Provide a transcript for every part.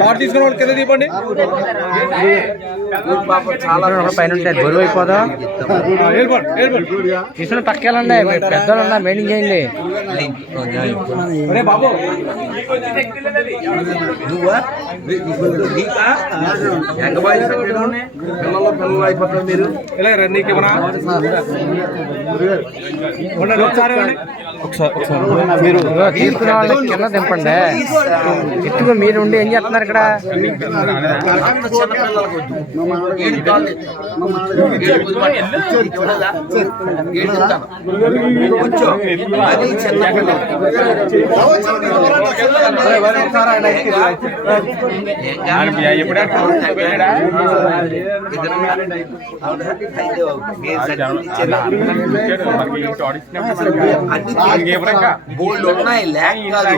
వాటి తీసుకున్న కింద తీపండి చాలా పైన ఉంటాయి బరువు అయిపోదా తీసుకున్న తక్కేలండి ఉన్నా మెయిన్ చేయండి ఒకసారి మీరు తీసుకున్న వాళ్ళు కింద దింపండి ఇట్టుగా మీరు ఉండి ఏం అన్నారికడా అన్నం చెనపల్లలకు ఉదు నామండి అన్నం చెనపల్లలకు ఉదు నామండి చెరిచా చెరిచా కొంచెం చెనపల్లలు చెనపల్లలు ఎక్కడ ఎప్పుడు టైం అయిపోయిరా ఇదొక టైం అవుతది ఖయిదే ఆ గేట్ కింద చెనపల్లలు చెనపల్లలు మార్కి టార్చ్ నంబర్ అండి అంగే బ్రంక బోల్ లోనై లాంగ్ గాడు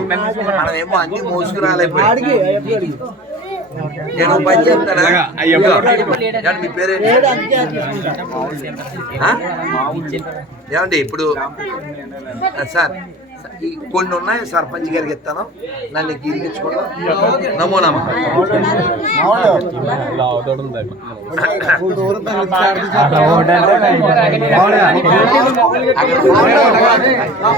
మనం ఏమో అంటి మోస్కులైపోయి నేను పని చేస్తాడా ఏమండి మీ పేరు ఏమండి ఇప్పుడు సార్ కొన్ని ఉన్నాయి సర్పంచ్ గారికి ఇస్తాను నన్ను గీర్గించుకోండి నమో నమ అక్కడ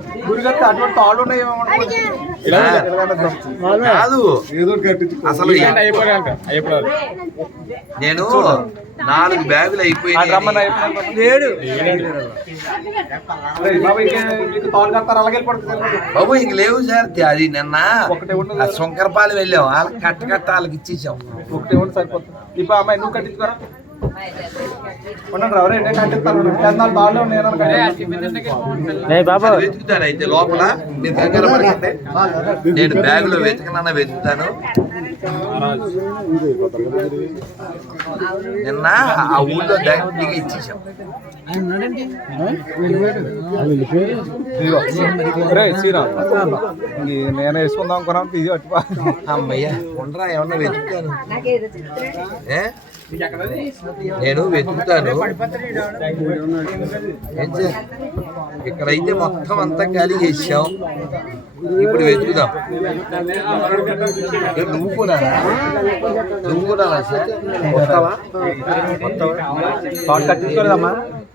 అటువంటి తాడు కాదు ఏదో అసలు నేను నాలుగు బ్యాగులు అయిపోయాయి లేడు బాబు ఇంక లేవు సార్ అది నిన్న సుంకరపాలు వెళ్ళాం వాళ్ళకి కట్ట కట్ట వాళ్ళకి ఇచ్చేసాం ఒకటి సరిపోతుంది ఇప్పుడు అమ్మాయి నువ్వు కట్టించుకోరా అయితే లోపల మీ దగ్గర పడితే నేను బ్యాగ్ లో వెతుకున్న వెతుతాను నిన్న ఆ ఊళ్ళో దగ్గర ఇచ్చేసాం నేను వేసుకుందాం అనుకున్నాను అమ్మయ్యా ఉండరా ఏమన్నా వెతుకుతాను నేను వెతుకుతాను ఇక్కడైతే మొత్తం అంతా ఖాళీ చేసాం ఇప్పుడు వెతుకుదాం నువ్వు కూడా నువ్వు కూడా వస్తావా వస్తావా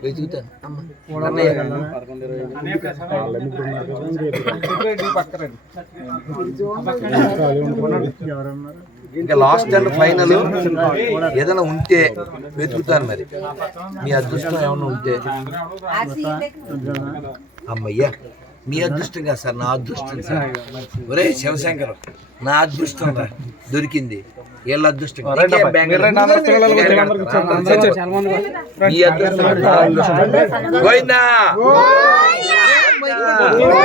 ఇంకా లాస్ట్ అండ్ ఫైనల్ ఏదైనా ఉంటే వెతుకుతాను మరి మీ అదృష్టం ఏమైనా ఉంటే అమ్మయ్యా మీ అదృష్టం కాదు సార్ నా అదృష్టం సార్ ఒరే శివశంకర్ నా అదృష్టం దొరికింది ಎಲ್ಲ ದೃಷ್ಟಿ